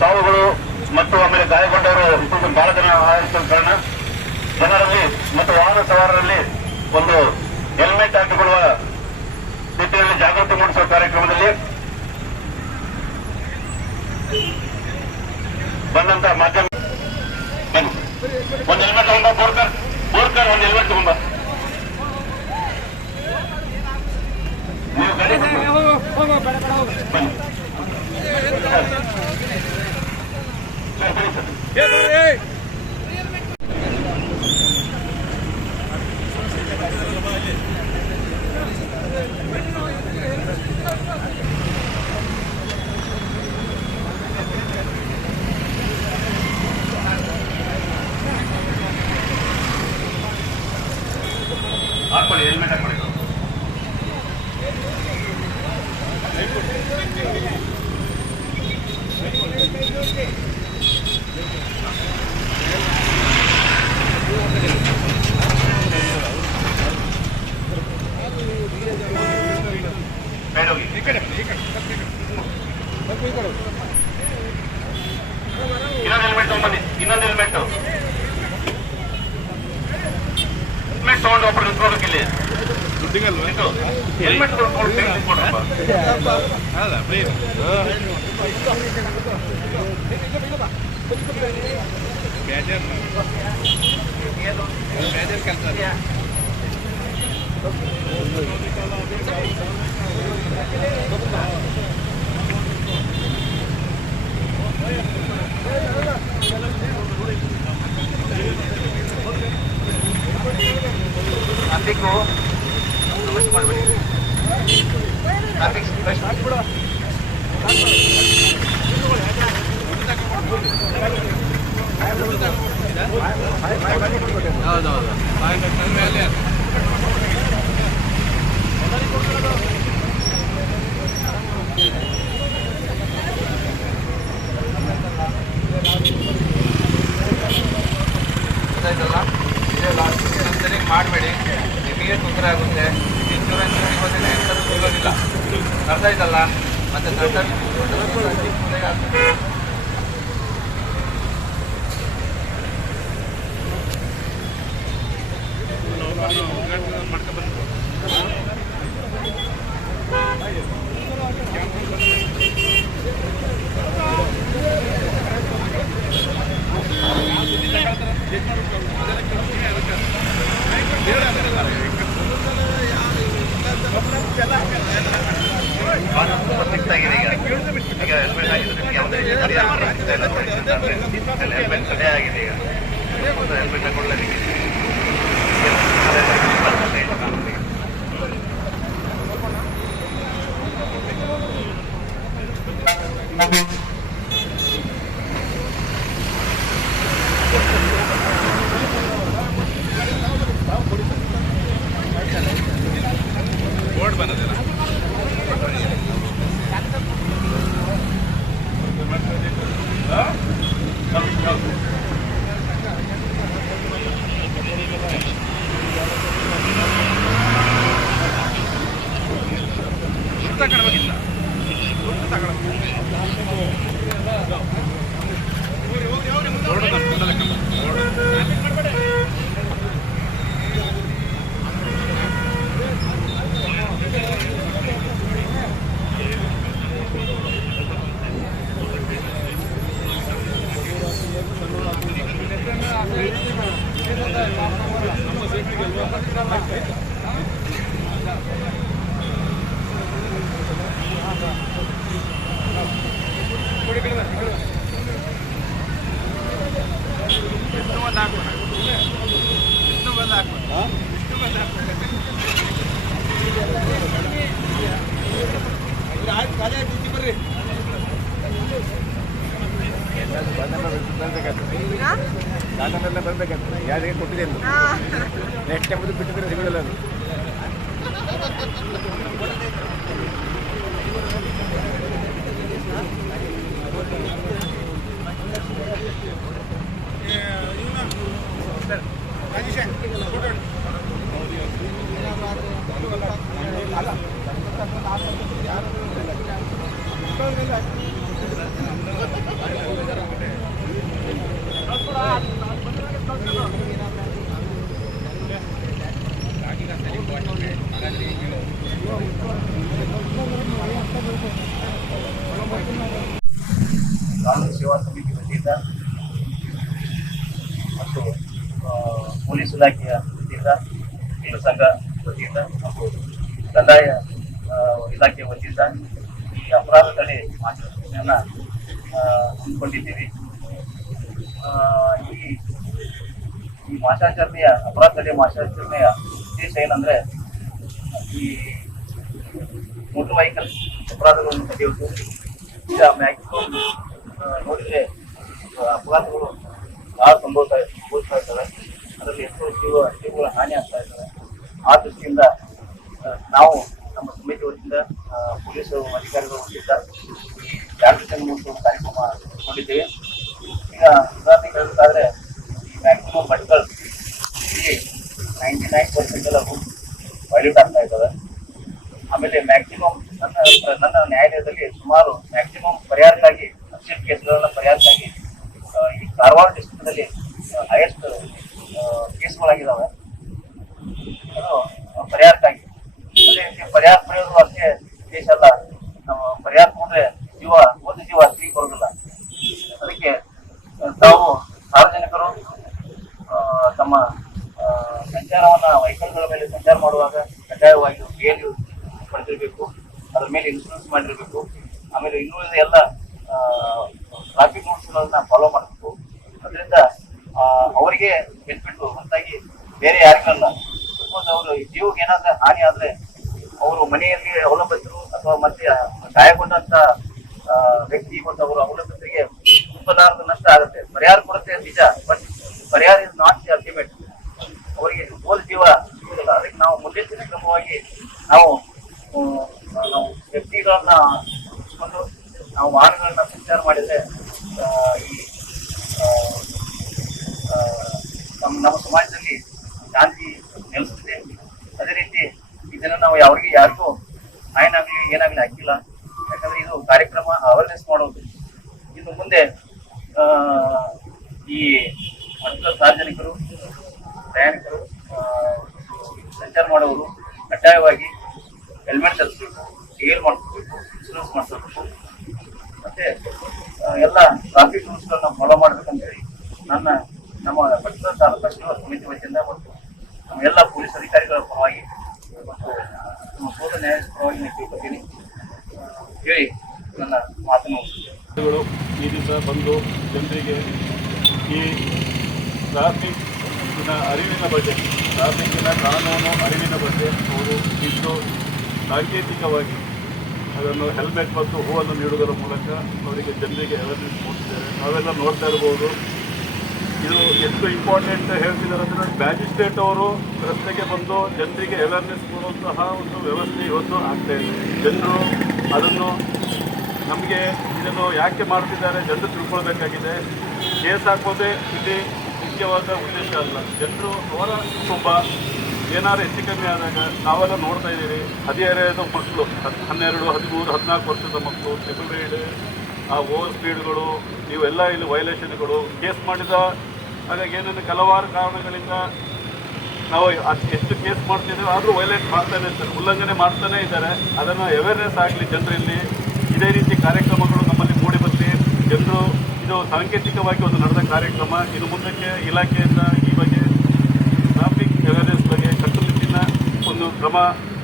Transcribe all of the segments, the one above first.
ಸಾವುಗಳು ಮತ್ತು ಆಮೇಲೆ ಗಾಯಗೊಂಡವರು ಬಹಳ ಜನ ಆಗಿರುವ ಕಾರಣ ಜನರಲ್ಲಿ ಮತ್ತು ವಾಹನ ಸವಾರರಲ್ಲಿ ಒಂದು ಹೆಲ್ಮೆಟ್ ಹಾಕಿಕೊಳ್ಳುವ ರೀತಿಯಲ್ಲಿ ಜಾಗೃತಿ ಮೂಡಿಸುವ ಕಾರ್ಯಕ್ರಮದಲ್ಲಿ ಬಂದಂತ ಮಾಧ್ಯಮ ಒಂದು ಹೆಲ್ಮೆಟ್ ತಗೊಂಬ ಬೋರ್ಕರ್ ಒಂದು ಹೆಲ್ಮೆಟ್ ತಗೊಂಬ ನೀವು ಗಾಡಿ ಬನ್ನಿ ಹಾಕೊಳ್ಳಿ ಹೆಲ್ಮೆಟ್ ಹಾಕೊಳ್ಳಿ ಇನ್ನೊಂದು ಹೆಲ್ಮೆಟ್ ತಗೊಂಬನ್ನಿ ಇನ್ನೊಂದು ಹೆಲ್ಮೆಟ್ ತಗೊಂಡು ಒಬ್ಬರು ನಿಂತ್ಕೊಳಕ್ಕೆ ಇಲ್ಲಿ ಹೆಲ್ಮೆಟ್ ಟ್ರಾಫಿಕ್ ಮಾಡಬೇಡಿ ಟ್ರಾಫಿಕ್ ಹೌದೌದು ಮಾಡಬೇಡಿ ನಿಮಗೆ ತೊಂದರೆ ಆಗುತ್ತೆ ಇನ್ಶೂರೆನ್ಸ್ ಸಿಗೋದಿಲ್ಲ ಅರ್ಥ ಆಯ್ತಲ್ಲ ಮತ್ತೆ ಹೆಲ್ಮೆಟ್ ಕಡೆ ಆಗಿದೆ ಈಗ ಹೆಲ್ಮೆಟ್ ತಗೊಳ್ಳಲಿಕ್ಕೆ ಬೋರ್ಡ್ ಬಂದಿದೆ ತಗೊಳ್ಬೇಕಿಲ್ಲ ಬರ್ಬೇಕಾಗ್ತದೆ ಯಾರಿಗೆ ಕೊಟ್ಟಿದೆ ನೆಕ್ಸ್ಟ್ ಟೈಮ್ ಬಿಟ್ಟಿದ್ರೆ ಸಿಗೋದಿಲ್ಲ ಅದು ಅಲ್ಲ ಕಾನೂನು ಸೇವಾ ಸಮಿತಿ ವತಿಯಿಂದ ಮತ್ತು ಪೊಲೀಸ್ ಇಲಾಖೆಯ ವತಿಯಿಂದ ವಕೀಲ ಸಂಘ ವತಿಯಿಂದ ಮತ್ತು ಕಂದಾಯ ಇಲಾಖೆ ವತಿಯಿಂದ ಈ ಅಪರಾಧ ತಡೆ ಮಾರ್ಗಸೂಚಿಯನ್ನು ಹಮ್ಮಿಕೊಂಡಿದ್ದೀವಿ. ಈ ಮಾಸಾಚರಣೆಯ ಅಪರಾಧ ತಡೆ ಮಾಸಾಚರಣೆಯ ಉದ್ದೇಶ ಏನಂದ್ರೆ ಈ ಮೋಟರ್ ವೆಹಿಕಲ್ ಅಪರಾಧಗಳನ್ನು ತಡೆಯುವುದು. ಈಗ ಮ್ಯಾಕ್ಸಿಮಮ್ ನೋಡಿದ್ರೆ ಅಪಘಾತಗಳು ಬಹಳ ಸಂಭವಿಸ್ತಾ ಇರ್ತವೆ. ಅದರಲ್ಲಿ ಎಷ್ಟೋ ಜೀವಗಳ ಹಾನಿ ಆಗ್ತಾ ಇರ್ತವೆ. ಆ ದೃಷ್ಟಿಯಿಂದ ನಾವು ನಮ್ಮ ಸಮಿತಿ ವತಿಯಿಂದ ಪೊಲೀಸ್ ಅಧಿಕಾರಿಗಳ ವತಿಯಿಂದ ಈ ಜಾಗೃತಿ ಮೂಡಿಸುವ ಕಾರ್ಯಕ್ರಮ ಮಾಡಿದ್ದೇವೆ. ಈಗ ಉದಾಹರಣೆಗೆ ಹೇಳಬೇಕಾದ್ರೆ ಈ ಮ್ಯಾಕ್ಸಿಮಮ್ ಬಟ್ಗಳು ಇಲ್ಲಿ 99% ಎಲ್ಲ ವೈಲೇಟ್ ಆಗ್ತಾ ಇದ್ದಾವೆ. ಆಮೇಲೆ ಮ್ಯಾಕ್ಸಿಮಮ್ ನನ್ನ ನ್ಯಾಯಾಲಯದಲ್ಲಿ ಸುಮಾರು ಮ್ಯಾಕ್ಸಿಮಮ್ ಪರಿಹಾರಕ್ಕಾಗಿ ಅರ್ಜೆಂಟ್ ಕೇಸ್ಗಳನ್ನ ಪರಿಹಾರಕ್ಕಾಗಿ ಈ ಕಾರವಾರ ಡಿಸ್ಟ್ರಿಕ್ಟ್ನಲ್ಲಿ ಹೈಯೆಸ್ಟ್ ಕೇಸ್ಗಳಾಗಿದ್ದಾವೆ. ಅದು ಪರಿಹಾರಕ್ಕಾಗಿ. ಅದೇ ರೀತಿ ಪರಿಹಾರ ಪಡೆಯೋದು ಅಷ್ಟೇ ಕೇಸ್ ಅಲ್ಲ. ನಾವು ಪರಿಹಾರ ತಗೊಂಡ್ರೆ ಒಂದು ಜೀವ ತಿರುಗಿ ಬರೋದಿಲ್ಲ. ಅದಕ್ಕೆ ತಾವು ಸಾರ್ವಜನಿಕರು ತಮ್ಮ ಸಂಚಾರವನ್ನ ವೆಹಿಕಲ್ಗಳ ಮೇಲೆ ಸಂಚಾರ ಮಾಡುವಾಗ ಕಡ್ಡಾಯವಾಗಿ ಬೇಲಿ ಪಡೆದಿರಬೇಕು, ಅದ್ರ ಮೇಲೆ ಇನ್ಶೂರೆನ್ಸ್ ಮಾಡಿರಬೇಕು. ಆಮೇಲೆ ಇನ್ನುಳಿದ ಎಲ್ಲ ಟ್ರಾಫಿಕ್ ರೂಲ್ಸ್ಗಳನ್ನ ಫಾಲೋ ಮಾಡಬೇಕು. ಅದರಿಂದ ಅವರಿಗೆ ಬೆನಿಫಿಟ್ ಹೊರತಾಗಿ ಬೇರೆ ಯಾರಿಗಲ್ಲ. ಸಪೋಸ್ ಅವರು ಜೀವಕ್ಕೆ ಏನಾದ್ರೆ ಹಾನಿ ಆದ್ರೆ ಅವರು ಮನೆಯಲ್ಲಿ ಅವಲಂಬಿತರು ಅಥವಾ ಮತ್ತೆ ಗಾಯಗೊಂಡಂತ ವ್ಯಕ್ತಿ ಮತ್ತು ಅವರು ಅವಲಂಬಿತರಿಗೆ ಉಪದಾರದ ನಷ್ಟ ಆಗುತ್ತೆ. ಪರಿಹಾರ ಕೊಡುತ್ತೆ ನಿಜ, ಬಟ್ ಪರಿಹಾರ ಇಸ್ ನಾಟ್ ದಿ ಅಲ್ಟಿಮೇಟ್. ಅವರಿಗೆ ಹೋಲ್ ಜೀವ ಸಿಗುವುದಿಲ್ಲ. ಅದಕ್ಕೆ ನಾವು ಮುನ್ನೆಚ್ಚರಿಕೆ ಕ್ರಮವಾಗಿ ನಾವು ವ್ಯಕ್ತಿಗಳನ್ನ ಇಟ್ಕೊಂಡು ನಾವು ವಾಹನಗಳನ್ನ ಸಂಚಾರ ಮಾಡಿದ್ರೆ ಈ ನಮ್ಮ ಸಮಾಜದಲ್ಲಿ ಶಾಂತಿ ನೆಲೆಸುತ್ತೆ. ಅದೇ ರೀತಿ ಇದನ್ನ ನಾವು ಯಾರಿಗೂ ಆಯ್ನಾಗ್ಲಿ ಏನಾಗ್ಲಿ ಹಾಕಿಲ್ಲ. ಯಾಕಂದ್ರೆ ಇದು ಕಾರ್ಯಕ್ರಮ ಅವೇರ್ನೆಸ್ ಮಾಡೋದು. ಇನ್ನು ಮುಂದೆ ಈ ಮಕ್ಕಳ ಸಾರ್ವಜನಿಕರು ಪ್ರಯಾಣಿಕರು ಸಂಚಾರ ಮಾಡುವವರು ಕಡ್ಡಾಯವಾಗಿ ಹೆಲ್ಮೆಟ್ ಧರಿಸಬೇಕು, ಟಿಕೆಟ್ ಮಾಡಿಸ್ಬೇಕು, ಇನ್ಶೂರೆನ್ಸ್ ಮಾಡಿಸ್ಬೇಕು. ಮತ್ತೆ ಎಲ್ಲ ಟ್ರಾಫಿಕ್ ರೂಲ್ಸ್ಗಳನ್ನ ಫಾಲೋ ಮಾಡ್ಬೇಕಂತೇಳಿ ನಮ್ಮ ಪಟ್ಟಣ ತಾಲೂಕಾ ಸೇವಾ ಸಮಿತಿ ವತಿಯಿಂದ ಮತ್ತು ನಮ್ಮ ಎಲ್ಲ ಪೊಲೀಸ್ ಅಧಿಕಾರಿಗಳ ಪರವಾಗಿ ಮತ್ತು ನಮ್ಮ ಸೋದರ ನ್ಯಾಯಾಧೀಶ ಪರವಾಗಿ ನಾನು ತಿಳ್ಕೊತೀನಿ ಹೇಳಿ ನನ್ನ ಮಾತನ್ನು ಈ ದಿವಸ ಬಂದು ಜನರಿಗೆ ಈ ಟ್ರಾಫಿಕ್ನ ಅರಿವಿನ ಬಗ್ಗೆ, ಟ್ರಾಫಿಕ್ಕಿನ ಕಾನೂನು ಅರಿವಿನ ಬಗ್ಗೆ ಅವರು ಇಷ್ಟು ಸಾಂಕೇತಿಕವಾಗಿ ಅದನ್ನು ಹೆಲ್ಮೆಟ್ ಮತ್ತು ಹೂವನ್ನು ನೀಡುವುದರ ಮೂಲಕ ಅವರಿಗೆ ಜನರಿಗೆ ಅವೇರ್ನೆಸ್ ಮೂಡಿಸಿದ್ದಾರೆ. ನಾವೆಲ್ಲ ನೋಡ್ತಾ ಇರ್ಬೋದು. ಇದು ಎಷ್ಟು ಇಂಪಾರ್ಟೆಂಟ್ ಹೇಳ್ತಿದ್ದಾರೆ ಅಂದರೆ ಮ್ಯಾಜಿಸ್ಟ್ರೇಟ್ ಅವರು ರಸ್ತೆಗೆ ಬಂದು ಜನರಿಗೆ ಅವೇರ್ನೆಸ್ ಕೊಡುವಂತಹ ಒಂದು ವ್ಯವಸ್ಥೆ ಇವತ್ತು ಆಗ್ತಾ ಇದೆ. ಜನರು ಅದನ್ನು ನಮಗೆ ಇದನ್ನು ಯಾಕೆ ಮಾಡ್ತಿದ್ದಾರೆ ಜನರು ತಿಳ್ಕೊಳ್ಬೇಕಾಗಿದೆ. ಕೇಸ್ ಹಾಕೋದೇ ಇಲ್ಲಿ ಮುಖ್ಯವಾದ ಉದ್ದೇಶ ಅಲ್ಲ. ಜನರು ಅವರ ಕುಟುಂಬ ಏನಾದ್ರು ಹೆಚ್ಚು ಕಮ್ಮಿ ಆದಾಗ ನಾವೆಲ್ಲ ನೋಡ್ತಾ ಇದ್ದೀವಿ. ಹದಿಹರೆಯದ ಮಕ್ಕಳು 12, 13, 14 ವರ್ಷದ ಮಕ್ಕಳು ಟ್ರಿಪಲ್ ರೈಡ್, ಆ ಓವರ್ ಸ್ಪೀಡ್ಗಳು, ಇವೆಲ್ಲ ಇಲ್ಲಿ ವೈಲೇಷನ್ಗಳು ಕೇಸ್ ಮಾಡಿದ ಹಾಗಾಗಿ ಏನೇನು ಹಲವಾರು ಕಾರಣಗಳಿಂದ ನಾವು ಎಷ್ಟು ಕೇಸ್ ಮಾಡ್ತಿದ್ದೀವಿ ಆದರೂ ವೈಲೇಟ್ ಮಾಡ್ತಾನೆ ಇರ್ತಾರೆ, ಉಲ್ಲಂಘನೆ ಮಾಡ್ತಾನೆ ಇದ್ದಾರೆ. ಅದನ್ನು ಅವೇರ್ನೆಸ್ ಆಗಲಿ ಜನರಲ್ಲಿ. ಇದೇ ರೀತಿ ಕಾರ್ಯಕ್ರಮಗಳು ನಮ್ಮಲ್ಲಿ ಮೂಡಿ ಬಂದು ಜನರು ಇದು ಸಾಂಕೇತಿಕವಾಗಿ ಒಂದು ನಡೆದ ಕಾರ್ಯಕ್ರಮ. ಇನ್ನು ಮುಂದಕ್ಕೆ ಇಲಾಖೆಯಿಂದ ಈ ಬಗ್ಗೆ ಟ್ರಾಫಿಕ್ ಅವೇರ್ನೆಸ್ ಬಗ್ಗೆ ಕಟ್ಟುನಿಟ್ಟಿನ ಒಂದು ಕ್ರಮ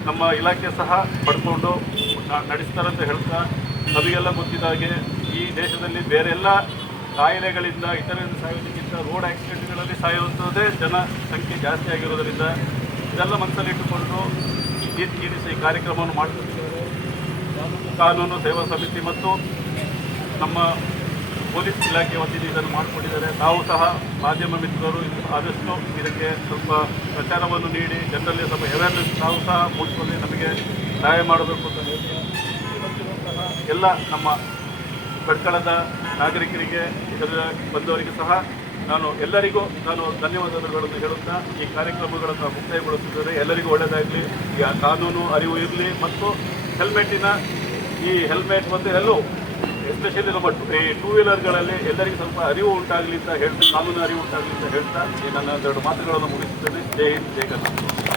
ನಮ್ಮ ಇಲಾಖೆ ಸಹ ಪಡ್ಕೊಂಡು ನಡೆಸ್ತಾರಂತ ಹೇಳ್ತಾ, ನಮಗೆಲ್ಲ ಗೊತ್ತಿದ್ದ ಹಾಗೆ ಈ ದೇಶದಲ್ಲಿ ಬೇರೆ ಎಲ್ಲ ಕಾಯಿಲೆಗಳಿಂದ ಇತರರಿಂದ ಸಾಯೋದಕ್ಕಿಂತ ರೋಡ್ ಆಕ್ಸಿಡೆಂಟ್ಗಳಲ್ಲಿ ಸಾಯುವಂಥದ್ದೇ ಜನ ಸಂಖ್ಯೆ ಜಾಸ್ತಿ ಆಗಿರೋದರಿಂದ ಇದೆಲ್ಲ ಮನಸ್ಸಲ್ಲಿಟ್ಟುಕೊಂಡು ಈ ದಿವಸ ಈ ಕಾರ್ಯಕ್ರಮವನ್ನು ಮಾಡ್ತಿದ್ದಾರೆ. ಕಾನೂನು ಸೇವಾ ಸಮಿತಿ ಮತ್ತು ನಮ್ಮ ಪೊಲೀಸ್ ಇಲಾಖೆ ವತಿಯಿಂದ ಇದನ್ನು ಮಾಡಿಕೊಂಡಿದ್ದಾರೆ. ನಾವು ಸಹ ಮಾಧ್ಯಮ ಮಿತ್ರರು ಆದಷ್ಟು ಇದಕ್ಕೆ ಸ್ವಲ್ಪ ಪ್ರಚಾರವನ್ನು ನೀಡಿ ಜನರಲ್ಲಿ ಸ್ವಲ್ಪ ಅವೇರ್ನೆಸ್ ನಾವು ಸಹ ಮೂಡಿಸುವಲ್ಲಿ ನಮಗೆ ಸಹಾಯ ಮಾಡಬೇಕು ಅಂತ ಹೇಳ್ತಾರೆ. ಎಲ್ಲ ನಮ್ಮ ಭಟ್ಕಳದ ನಾಗರಿಕರಿಗೆ ಇದರ ಬಂದವರಿಗೆ ಸಹ ಎಲ್ಲರಿಗೂ ಧನ್ಯವಾದಗಳನ್ನು ಹೇಳುತ್ತಾ ಈ ಕಾರ್ಯಕ್ರಮಗಳನ್ನು ಮುಕ್ತಾಯಗೊಳಿಸಿದರೆ ಎಲ್ಲರಿಗೂ ಒಳ್ಳೆಯದಾಗಲಿ. ಕಾನೂನು ಅರಿವು ಇರಲಿ ಮತ್ತು ಹೆಲ್ಮೆಟ್ಟಿನ ಈ ಹೆಲ್ಮೆಟ್ ಮತ್ತು ಎಲ್ಲೂ ಎಸ್ಪೆಷಲಿ ನಮ್ಮ ಟೂ ವೀಲರ್ಗಳಲ್ಲಿ ಎಲ್ಲರಿಗೂ ಸ್ವಲ್ಪ ಅರಿವು ಉಂಟಾಗಲಿ ಅಂತ ಹೇಳ್ತಾ, ಕಾನೂನು ಅರಿವು ಉಂಟಾಗಲಿ ಅಂತ ಹೇಳ್ತಾ ಈ ನನ್ನ 2 ಮಾತುಗಳನ್ನು ಮುಗಿಸುತ್ತೇನೆ. ಜೈ ಹಿಂದ್, ಜೈ ಕರ್ನಾಟಕ.